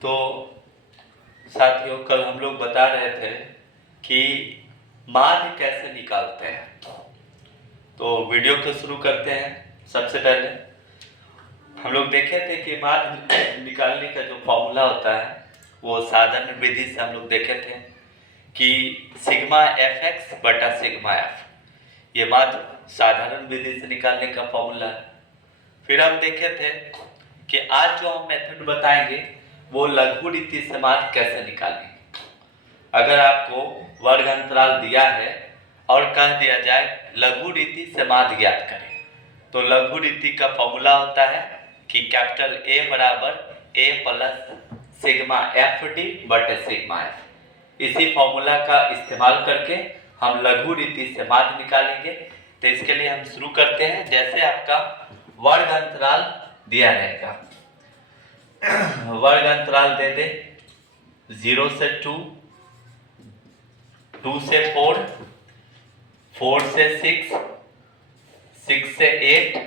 तो साथियों, कल हम लोग बता रहे थे कि माध्य कैसे निकालते हैं। तो वीडियो को शुरू करते हैं। सबसे पहले हम लोग देखे थे कि माध्य निकालने का जो फॉर्मूला होता है वो साधारण विधि से हम लोग देखे थे कि सिग्मा एफ एक्स बटा सिग्मा एफ, ये माध्य साधारण विधि से निकालने का फॉर्मूला है। फिर हम देखे थे कि आज जो हम मेथड बताएंगे वो लघु रीति से माध्य कैसे निकालेंगे। अगर आपको वर्ग अंतराल दिया है और कह दिया जाए लघु रीति से माध्य ज्ञात करें, तो लघु रीति का फॉर्मूला होता है कि कैपिटल ए बराबर ए प्लस सिग्मा एफ डी बटे सिग्मा एफ। इसी फॉर्मूला का इस्तेमाल करके हम लघु रीति से माध्य निकालेंगे। तो इसके लिए हम शुरू करते हैं। जैसे आपका वर्ग अंतराल दिया रहेगा, वर्ग अंतराल दे दे 0 से 2, 2 से 4, 4 से 6, 6 से 8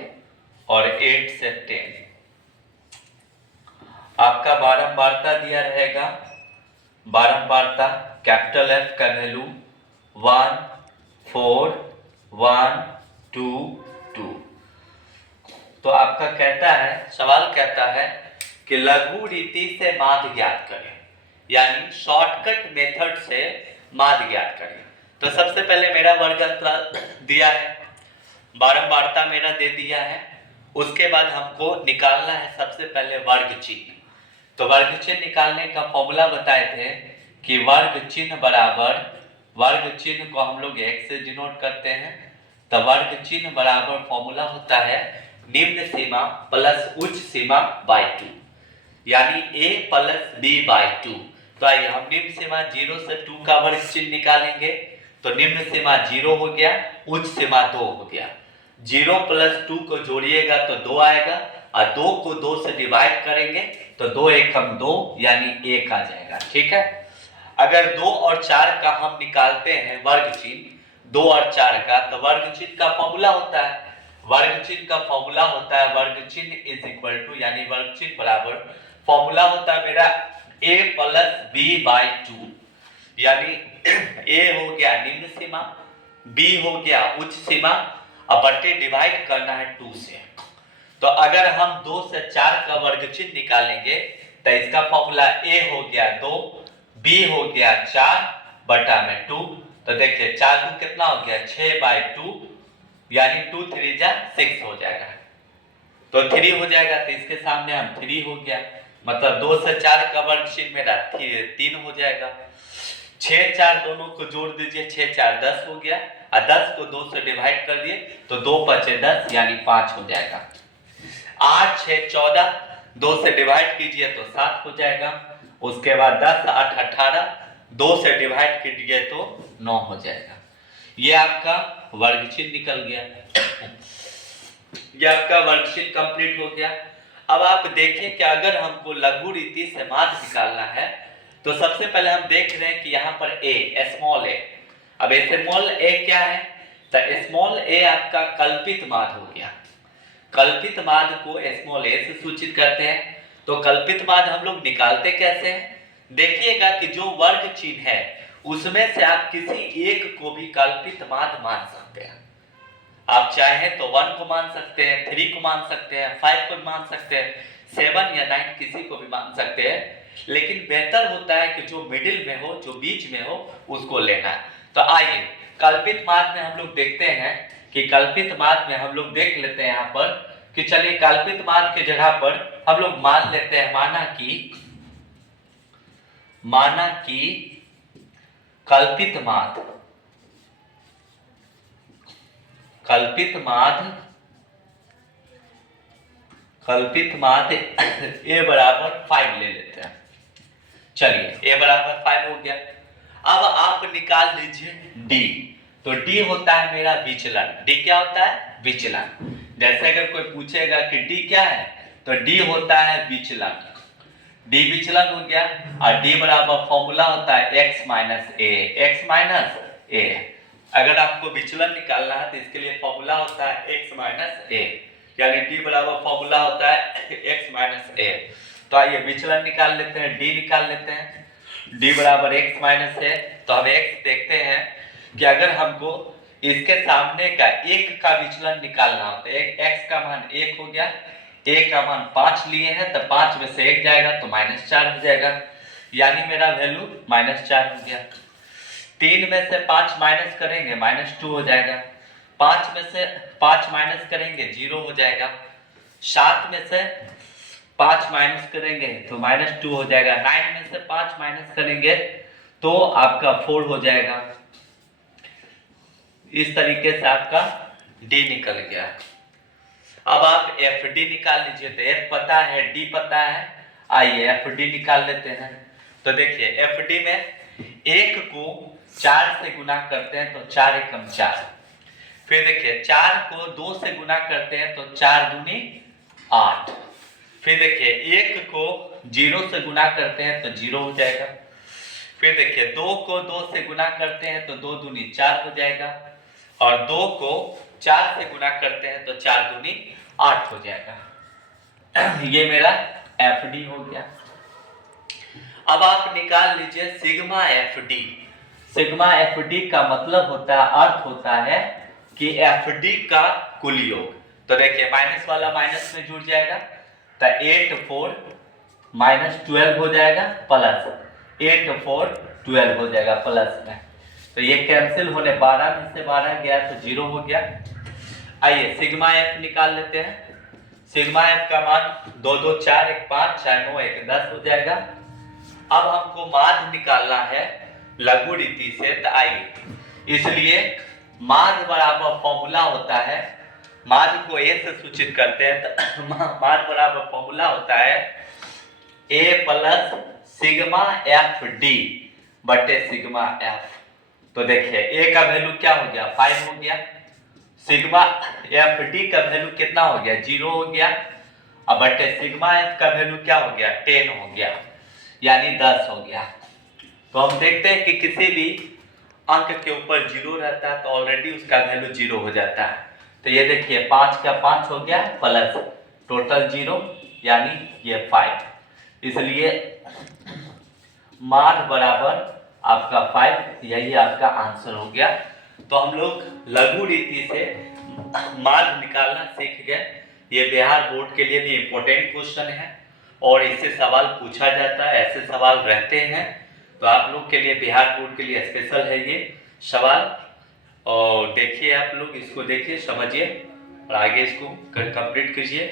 और 8 से 10। आपका बारंबारता दिया रहेगा, बारंबारता कैपिटल एफ का वैल्यू 1 4 1 2 2। तो आपका कहता है, सवाल कहता है कि लघु रीति से माध्य ज्ञात करें, यानी शॉर्टकट मेथड से माध्य ज्ञात करें। तो सबसे पहले मेरा वर्ग अंतराल दिया है, बारंबारता मेरा दे दिया है। उसके बाद हमको निकालना है सबसे पहले वर्ग चिन्ह। तो वर्ग चिन्ह निकालने का फॉर्मूला बताए थे कि वर्ग चिन्ह बराबर, वर्ग चिन्ह को हम लोग एक से डिनोट करते हैं। तो वर्ग चिन्ह बराबर फॉर्मूला होता है निम्न सीमा प्लस उच्च सीमा बाय 2, यानी a प्लस b बाय 2। तो आइए हम निम्न सीमा 0 से 2 का वर्ग चिन्ह निकालेंगे। तो निम्न सीमा 0 हो गया, उच्च सीमा 2 हो गया। 0 प्लस 2 को जोड़िएगा तो 2 आएगा, और 2 को 2 से डिवाइड करेंगे तो 2 एकम 2 यानी 1 आ जाएगा। ठीक है। अगर 2 और 4 का हम निकालते हैं वर्ग चिन्ह, 2 और 4 का, तो वर्ग चिन्ह का फॉर्मूला होता है, वर्ग चिन्ह का फॉर्मूला होता है वर्ग चिन्ह इज इक्वल टू, यानी वर्ग चिन्ह बराबर फॉर्मूला होता है मेरा a प्लस b बाय 2, यानी a हो गया निम्न सीमा, b हो गया उच्च सीमा, और बटे डिवाइड करना है 2 से। तो अगर हम 2 से 4 का वर्ग चिन्ह निकालेंगे तो इसका फॉर्मूला a हो गया 2, b हो गया 4 बटा में 2। तो देखिए 4 2 कितना हो गया 6 बाय 2, यानी 2 3 जा 6 हो जाएगा। तो 3 हो जाएगा, तो इसके सामने हम 3 हो गया, मतलब 2 से 4 का वर्ग चिन्ह मेरा 3 हो जाएगा। 6 4 दोनों को जोड़ दीजिए, 6 4 10 हो गया, और 10 को 2 से डिवाइड कर दिए तो 2 5 10 यानी 5 हो जाएगा। 8 6 14, 2 से डिवाइड कीजिए तो 7 हो जाएगा। उसके बाद 10 8 18, 2 से डिवाइड कीजिए तो 9 हो जाएगा। ये आपका वर्ग चिन्ह निकल गया, ये आपका वर्ग चिन्ह कंप्लीट हो गया। अब आप देखिए कि अगर हमको लघु रीति से माध्य निकालना है तो सबसे पहले हम देख रहे हैं कि यहाँ पर a, स्मॉल a। अब स्मॉल a क्या है? तो स्मॉल a आपका कल्पित माध्य हो गया। कल्पित माध्य को स्मॉल a से सूचित करते हैं। तो कल्पित माध्य हम लोग निकालते कैसे हैं? देखिएगा कि जो वर्ग चिन्ह है उसमें से आप किसी एक को भी कल्पित माध्य मान सकते हैं। आप चाहें तो 1 को मान सकते हैं, 3 को मान सकते हैं, 5 को मान सकते हैं, 7 या 9 किसी को भी मान सकते हैं, लेकिन बेहतर होता है कि जो मिडिल में हो, जो बीच में हो, उसको लेना है। तो आइए कल्पित माध्य में हम लोग देखते हैं कि कल्पित माध्य में हम लोग देख लेते हैं यहाँ पर कि चलिए कल्पित माध्य की जगह पर हम लोग मान लेते हैं, माना कि कल्पित माध्य a बराबर 5 ले लेते हैं। चलिए a बराबर 5 हो गया। अब आप निकाल लीजिए d। तो d होता है मेरा विचलन। d क्या होता है? विचलन। जैसे अगर कोई पूछेगा कि d क्या है, तो d होता है विचलन। d विचलन हो गया, और d बराबर फॉर्मूला होता है x माइनस a। अगर आपको विचलन निकालना है तो इसके लिए फॉर्मूला होता है x माइनस a, यानी d बराबर फॉर्मूला होता है x माइनस a। तो आइए विचलन निकाल लेते हैं, डी निकाल लेते हैं। डी बराबर एक्स माइनस है, तो हम एक्स देखते हैं कि अगर हमको इसके सामने का एक का विचलन निकालना हो तो एक्स का मान 1 हो गया, ए का मान 5 लिए हैं तो 5 में से 1 जाएगा तो -4 हो जाएगा, यानी मेरा वैल्यू -4 हो गया। 3 में से 5 माइनस करेंगे -2 हो जाएगा, 5 में से 5 माइनस करेंगे 0 हो जाएगा, 7 में से 5 माइनस करेंगे तो -2 हो जाएगा, 9 में से 5 माइनस करेंगे तो आपका 4 हो जाएगा। इस तरीके से आपका डी निकल गया। अब आप एफ डी निकाल लीजिए, तो एफ पता है, डी पता है, आइए एफ डी निकाल लेते हैं। तो देखिए एफ डी में 1 को 4 से गुना करते हैं तो 4 एकम 4, फिर देखिए 4 को 2 से गुना करते हैं तो 4 दूनी 8, फिर देखिए 1 को 0 से गुना करते हैं तो 0 हो जाएगा, फिर देखिए 2 को 2 से गुना करते हैं तो 2 दूनी 4 हो जाएगा, और 2 को 4 से गुना करते हैं तो 4 दूनी 8 हो जाएगा। ये मेरा एफ डी हो गया। अब आप निकाल लीजिए sigma F D. Sigma F D का मतलब होता है, अर्थ होता है कि एफ डी का कुल योग। तो देखिए माइनस वाला माइनस में जुड़ जाएगा तो 8 4 -12 हो जाएगा, प्लस 8 4 12 हो जाएगा प्लस में, तो ये कैंसिल होने 12 में से 12 गया तो 0 हो गया। आइए सिग्मा एफ निकाल लेते हैं। सिग्मा एफ का मान 2 2 4 1 5 4 9 1 10 हो जाएगा। अब हमको माध्य निकालना है लघु रीति से, तो आइए इसलिए माध्य बराबर फॉर्मूला होता है, माध्य को ए से सूचित करते हैं, तो माध्य बराबर फॉर्मूला होता है ए प्लस सिग्मा एफ डी बटे सिग्मा एफ। तो देखिए ए का वैल्यू क्या हो गया 5 हो गया, सिग्मा एफ डी का वैल्यू कितना हो गया 0 हो गया, अब बटे सिग्मा एफ का वैल्यू क्या हो गया 10 हो गया, यानी 10 हो गया। तो हम देखते हैं कि किसी भी अंक के ऊपर 0 रहता है तो ऑलरेडी उसका वैल्यू 0 हो जाता है। तो ये देखिए 5 का 5 हो गया प्लस टोटल 0 यानी ये 5, इसलिए माध्य बराबर आपका 5, यही आपका आंसर हो गया। तो हम लोग लघु रीति से माध्य निकालना सीख गए। ये बिहार बोर्ड के लिए भी इम्पोर्टेंट क्वेश्चन है और इससे सवाल पूछा जाता है, ऐसे सवाल रहते हैं, तो आप लोग के लिए बिहार बोर्ड के लिए स्पेशल है ये सवाल। और देखिए आप लोग इसको देखिए, समझिए और आगे इसको कंप्लीट कीजिए।